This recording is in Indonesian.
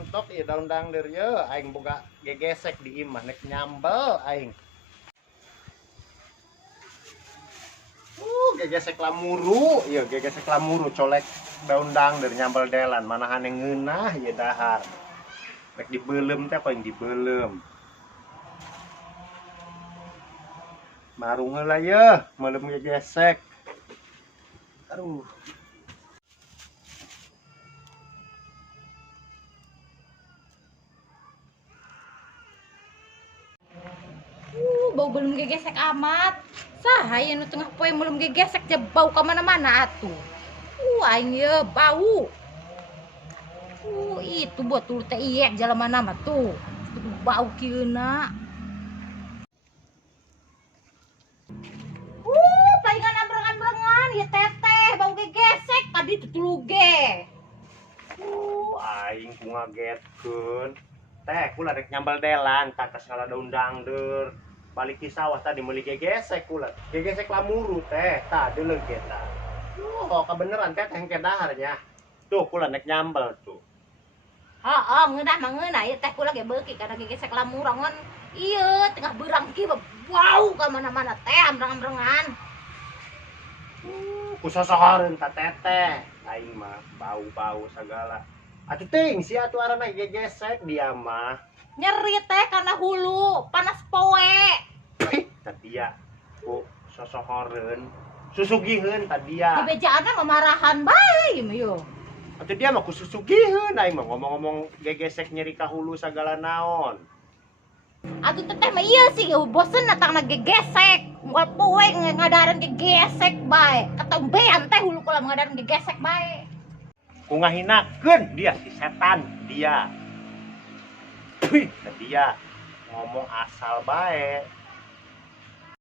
rontok ya daun dangder ya aing boga gegesek di imah nek nyambel aing. Gegesek lamuru, iya gegesek lamuru colek daun dangder nyambel delan manahan yang ngeunah ya dahar. Rek dibeulem teh paling dibeulem. Marung heula ye, meulem gegesek. Aduh. Bau belum gegesek amat. Sahaya nu tengah poe belum gegesek je bau ka mana-mana atuh. Aing ye bau. Itu buat tuluy teh ieu jalemana mah tuh. Bau kieuna. Palingan ambreng-ambrengan ya teteh bau gegesek tadi tutuluge. Aing ku ngagetkeun. Teh kula rek nyambel delan takas ngala daun dangder. Balik ki sawah tadi meuli gegesek kula. Gegesek lamuru teh, tah deuleuh kita. Oh, kebeneran teh hengke daharnya. Tuh kula nek nyambel tuh. Heeh, ngeunah mah ngeunah ieu teh kula ge beuki karena gegesek lamurangan. Ieu tengah beurang kieu bau ka mana-mana teh ambreng-ambrengan. Kusosohoreun ka teteh. Aing mah bau-bau segala. Atuh ting sia atuh arana gegesek dia mah. Nyeri teh karena hulu, panas poe. Tadia ku sosohoreun. Susugiheun tadia. Di bejaanna memarahan bae ieu. Atuh dia mah ku susugiheun aing mah ngomong-ngomong gegesek nyeri ka hulu sagala naon. Atuh teteh mah ieu sih bosen datangna gegesek. Moal poe ngadaran gegesek bae. Ketombean teh hulu kula ngadaran gegesek bae. Ku ngahinakeun dia si setan dia. Dia ngomong asal bae.